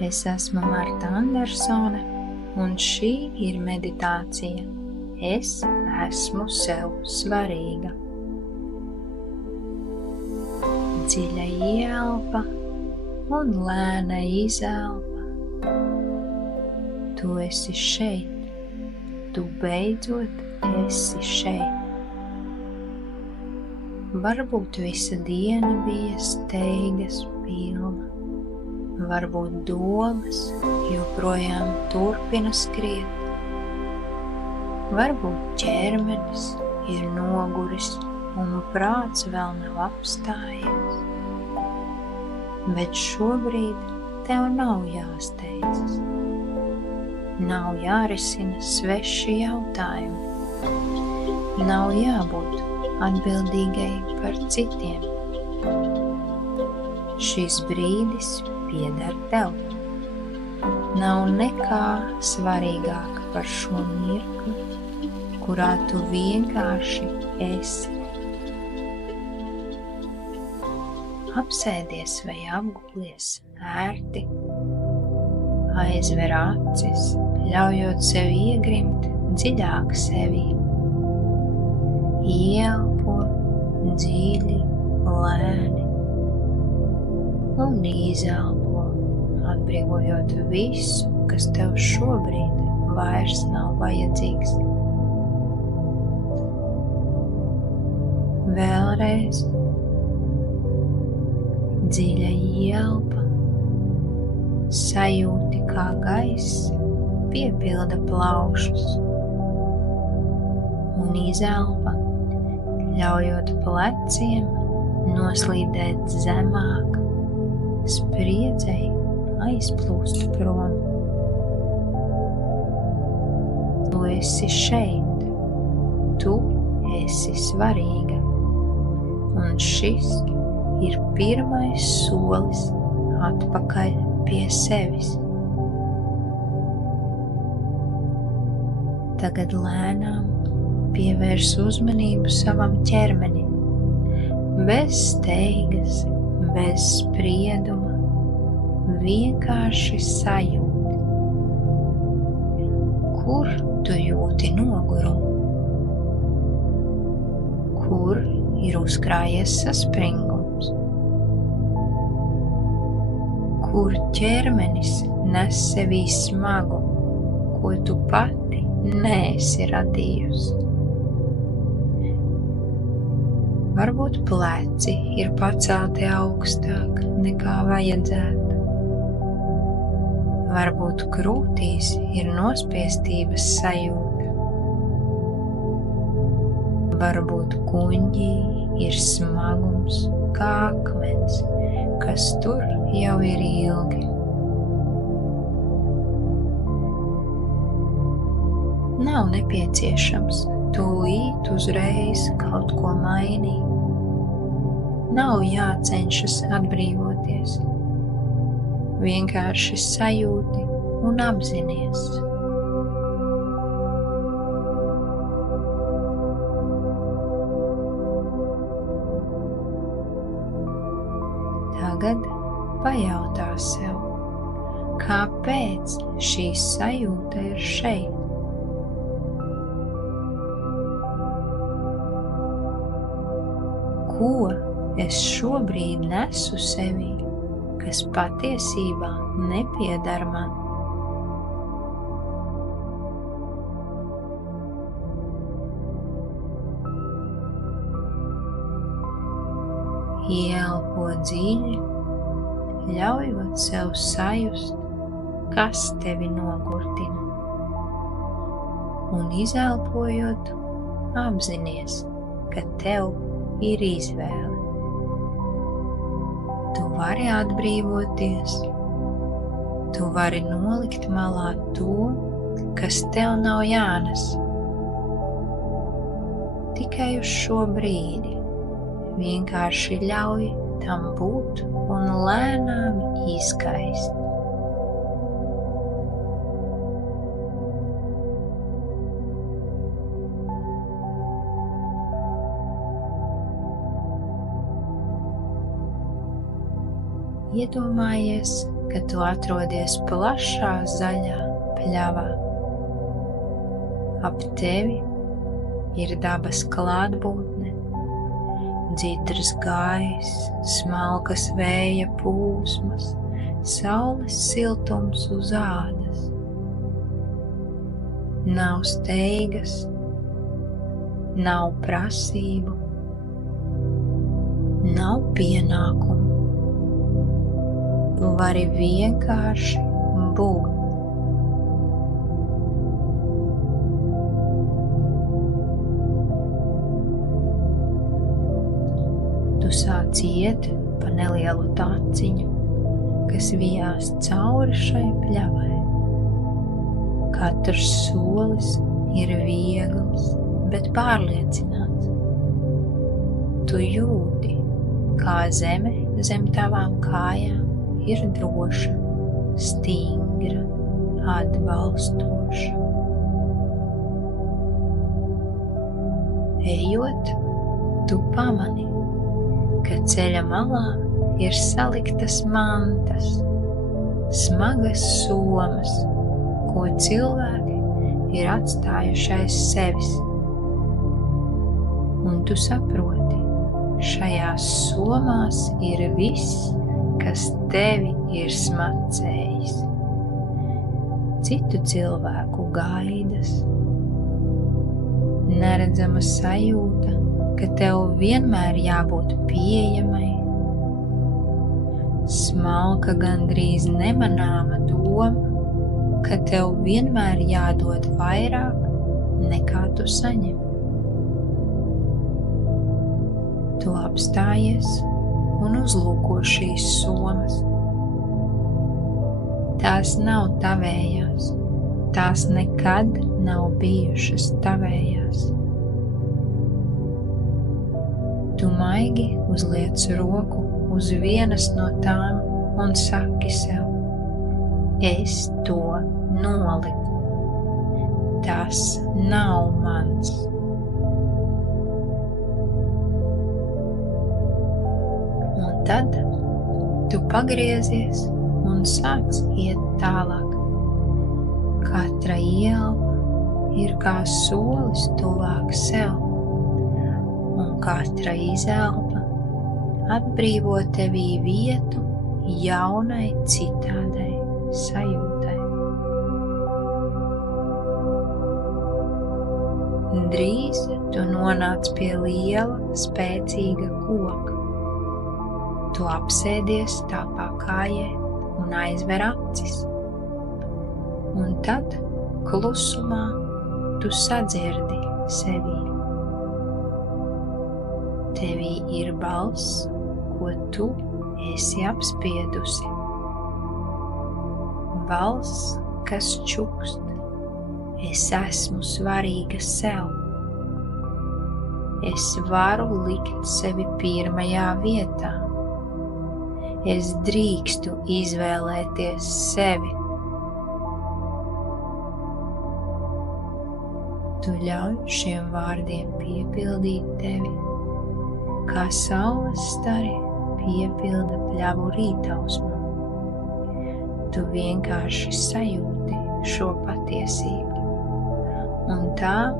Es esmu Marta Andersone, un šī ir meditācija. Es esmu sev svarīga. Dziļa ieelpa un lēna izelpa. Tu esi šeit. Tu beidzot esi šeit. Varbūt visa diena bija steigas pilna. Varbūt domas joprojām turpina skriet. Varbūt ķermenis ir noguris un prāts vēl nav apstājies. Bet šobrīd tev nav jāsteidzas. Nav jārisina sveši jautājumi. Nav jābūt atbildīgai par citiem. Šis brīdis pieder tev. Nav nekā svarīgāka par šo mirkli, kurā tu vienkārši esi. Apsēdies vai apgulies ērti, aizver acis, ļaujot sev iegrimt dziļāk sevī. Ieelpo dziļi, lēni un izelpo, atbrīvojot visu, kas tev šobrīd vairs nav vajadzīgs. Vēlreiz dziļa ieelpa, sajūti, kā gaiss piepilda plaušus, un izelpa, ļaujot pleciem noslīdēt zemāk, spriedzei aizplūst prom. Tu esi šeit, tu esi svarīga, un šis ir pirmais solis atpakaļ pie sevis. Tagad lēnām pievērs uzmanību savam ķermenim, bez steigas, bez sprieduma, vienkārši sajūti. Kur tu jūti nogurumu? Kur ir uzkrājies saspringums? Kur ķermenis nes sevī smagumu, ko tu pati neesi radījusi? Varbūt pleci ir pacelti augstāk nekā vajadzētu. Varbūt krūtīs ir nospiestības sajūta. Varbūt kuņģī ir smagums kā akmens, kas tur jau ir ilgi. Nav nepieciešams tūlīt uzreiz kaut ko mainīt. Nav jācenšas atbrīvoties. Vienkārši sajūti un apzinies. Tagad pajautā sev, kāpēc šī sajūta ir šeit? Ko es šobrīd nesu sevī, kas patiesībā nepieder man? Ieelpo dziļi, ļaujot sev sajust, kas tevi nogurdina. Un izelpojot, apzinies, ka tev ir izvēle. Tu vari atbrīvoties, tu vari nolikt malā to, kas tev nav jānes. Tikai uz šo brīdi vienkārši ļauj tam būt un lēnām izkaist. Iedomājies, ka tu atrodies plašā zaļā pļavā. Ap tevi ir dabas klātbūtne, dzidrs gaiss, smalkas vēja pūsmas, saules siltums uz ādas. Nav steigas, nav prasību, nav pienākumu. Tu vari vienkārši būt. Tu sāc iet pa nelielu taciņu, kas vijās cauri šai pļavai. Katrs solis ir viegls, bet pārliecināts. Tu jūti, kā zeme zem tavām kājām ir droša, stingra, atbalstoša. Ejot, tu pamani, ka ceļa malā ir saliktas mantas, smagas somas, ko cilvēki ir atstājuši aiz sevis. Un tu saproti, šajās somās ir viss, kas tevi ir smacējis. Citu cilvēku gaidas, neredzama sajūta, ka tev vienmēr jābūt pieejamai, smalka gandrīz nemanāma doma, ka tev vienmēr jādod vairāk, nekā tu saņem. Tu apstājies un uzlūko šīs somas. Tās nav tavējās, tās nekad nav bijušas tavējās. Tu maigi uzliec roku uz vienas no tām un saki sev: es to noliku. Tas nav mans. Un tad tu pagriezies un sāc iet tālāk. Katra ielpa ir kā solis tuvāk sev, un katra izelpa atbrīvo tevī vietu jaunai citādai sajūtai. Drīz tu nonāc pie liela, spēcīga koka. Tu apsēdies tā pa kājai un aizver acis. Un tad klusumā tu sadzirdi sevī. Tevī ir balss, ko tu esi apspiedusi. Balss, kas čukst: es esmu svarīga sev. Es varu likt sevi pirmajā vietā. Es drīkstu izvēlēties sevi. Tu ļauj šiem vārdiem piepildīt tevi, kā saules stari piepilda pļavu rītausmā. Tu vienkārši sajūti šo patiesību, un tā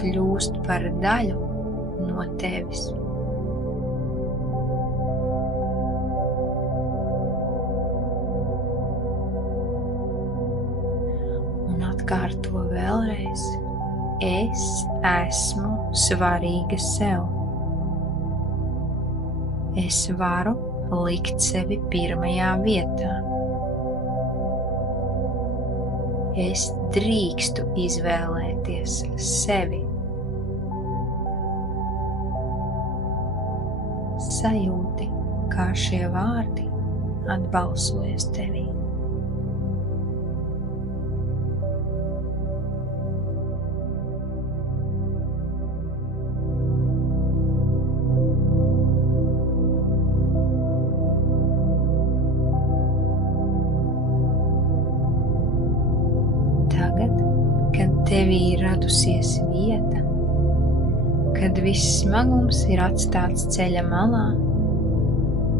kļūst par daļu no tevis. Un atkārto vēlreiz: es esmu svarīga sev. Es varu likt sevi pirmajā vietā. Es drīkstu izvēlēties sevi. Sajūti, kā šie vārdi atbalsojas tevī. Tagad, kad tevī ir radusies vieta, kad viss smagums ir atstāts ceļa malā,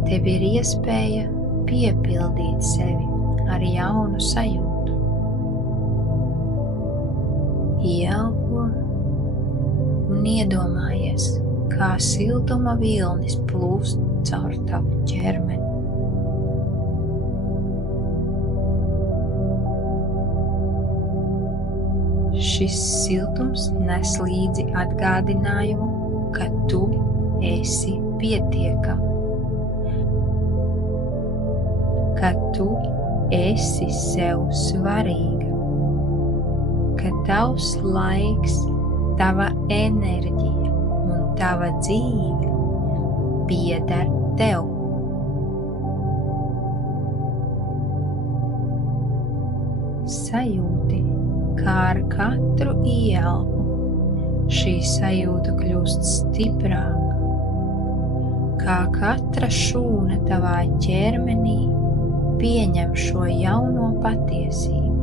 tev ir iespēja piepildīt sevi ar jaunu sajūtu. Ieelpo un iedomājies, kā siltuma vilnis plūst caur tavu ķermeni. Šis siltums nes līdzi atgādinājumu, ka tu esi pietiekama, ka tu esi sev svarīga, ka tavs laiks, tava enerģija un tava dzīve pieder tev. Sajūti, kā ar katru ieelpu šī sajūta kļūst stiprāka, kā katra šūna tavā ķermenī pieņem šo jauno patiesību,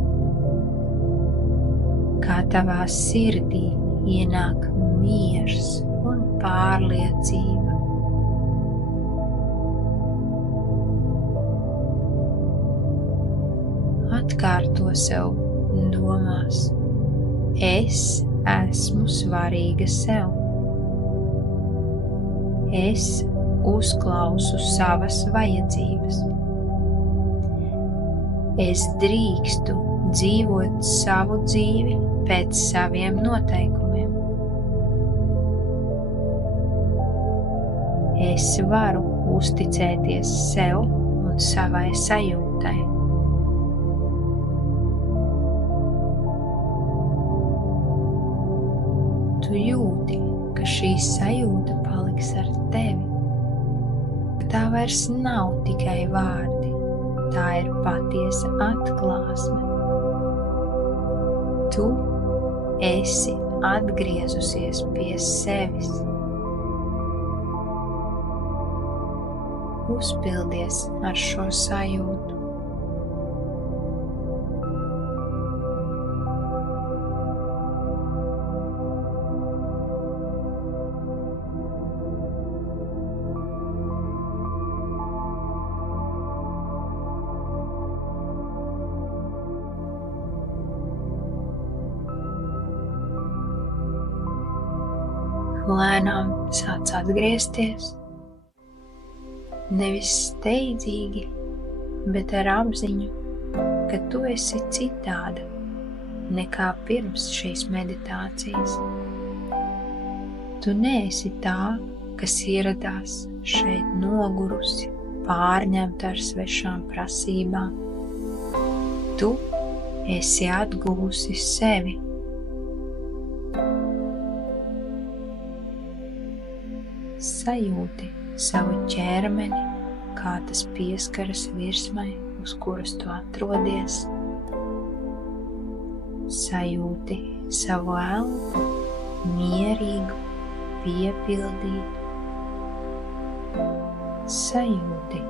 kā tavā sirdī ienāk miers un pārliecība. Atkārto sev domās: es esmu svarīga sev. Es uzklausu savas vajadzības. Es drīkstu dzīvot savu dzīvi pēc saviem noteikumiem. Es varu uzticēties sev un savai sajūtai. Tu jūti, ka šī sajūta paliks ar tevi. Tā vairs nav tikai vārdi, tā ir patiesa atklāsme. Tu esi atgriezusies pie sevis. Uzpildies ar šo sajūtu. Lēnām sāc atgriezties, nevis steidzīgi, bet ar apziņu, ka tu esi citāda nekā pirms šīs meditācijas. Tu neesi tā, kas ieradās šeit nogurusi, pārņemta ar svešām prasībām. Tu esi atguvusi sevi. Sajūti savu ķermeni, kā tas pieskaras virsmai, uz kuras tu atrodies. Sajūti savu elpu, mierīgu, piepildītu. Sajūti,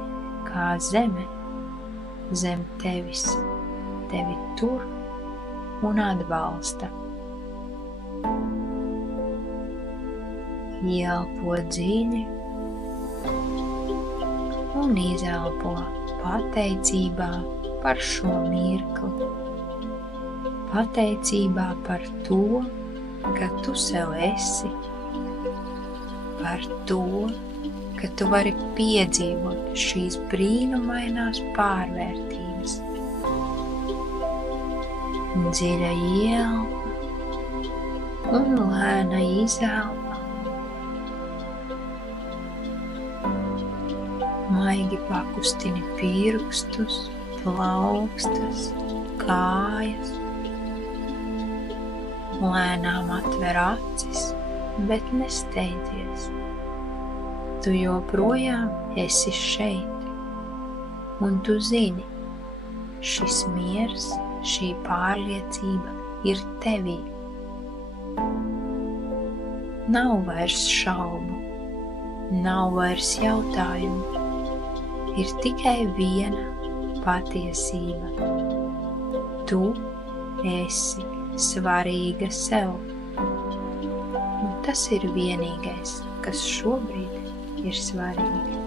kā zeme zem tevis tevi tur un atbalsta. Ieelpo dziļi un izelpo pateicībā par šo mirkli. Pateicībā par to, ka tu sev esi. Par to, ka tu vari piedzīvot šīs brīnumainās pārvērtības. Dziļa ieelpa un lēna izelpa. Maigi pakustini pirkstus, plaukstas, kājas. Lēnām atver acis, bet nesteidzies. Tu joprojām esi šeit, un tu zini, šis miers, šī pārliecība ir tevī. Nav vairs šaubu, nav vairs jautājumu. Ir tikai viena patiesība. Tu esi svarīga sev. Un tas ir vienīgais, kas šobrīd ir svarīgi.